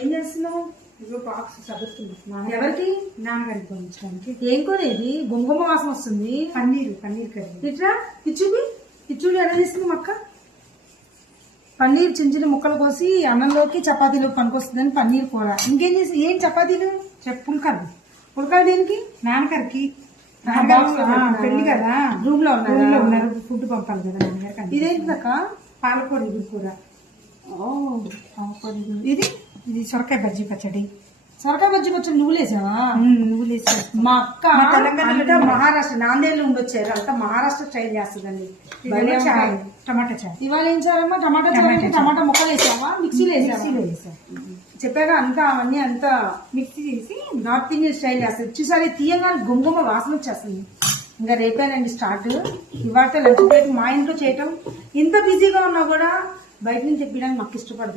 ఏం చేస్తున్నావు? ఇదిగో బాక్స్ చదువుతున్నా. ఎవరికి? నాన్నగారికి పంపించడానికి. ఏం కూర ఇది? గుంగుమ వాసన వస్తుంది. పన్నీర్ కర్రీ. ఇట్లా ఇచ్చుడు ఎలా చేస్తుంది అక్క? పన్నీర్ చిన్న చిన్న ముక్కలు కోసి అన్నంలోకి చపాతీలోకి పనికొస్తుందని పన్నీర్ కూర. ఇంకేం చేసి ఏం చపాతీలు? పుల్కలు. ఉడకాలి దేనికి? నాన్నగారికి పెళ్లి కదా, రూమ్ లో ఉన్నారు. ఫుడ్ పంపాలి కదా నాన్నగారికి. ఇదేంటక్క? పాలకూర కూర. ఇది ఇది సొరకాయ బజ్జీ పచ్చడి. సొరకాయ బజ్జీ పచ్చడి నువ్వు లేసావా? నువ్వు లేచి మా అక్క తెలంగాణ అంతా మహారాష్ట్ర, నాందేళ్ళు ఉండొచ్చారు, అంతా మహారాష్ట్ర స్టైల్ చేస్తుందండి. చాయ్, టమాటా చాయ్. ఇవాళ ఏం చేయాలమ్మా? టమాటా చాయ్ అంటే టమాటా ముక్కలు వేసావా? మిక్సీలో వేసా. చెప్పాక అంతా అవన్నీ అంతా మిక్సీ చేసి నార్త్ ఇండియన్ స్టైల్ చేస్తుంది. చూసారి తీయగా గుంగుమ వాసన వచ్చేస్తుంది. ఇంకా రేపేనండి స్టార్ట్. ఇవాళ లంచ్ బ్రేక్ మా ఇంట్లో చేయటం. ఇంత బిజీగా ఉన్నా కూడా బయట నుంచి తెప్పించడానికి మాకు ఇష్టపడుతుంది.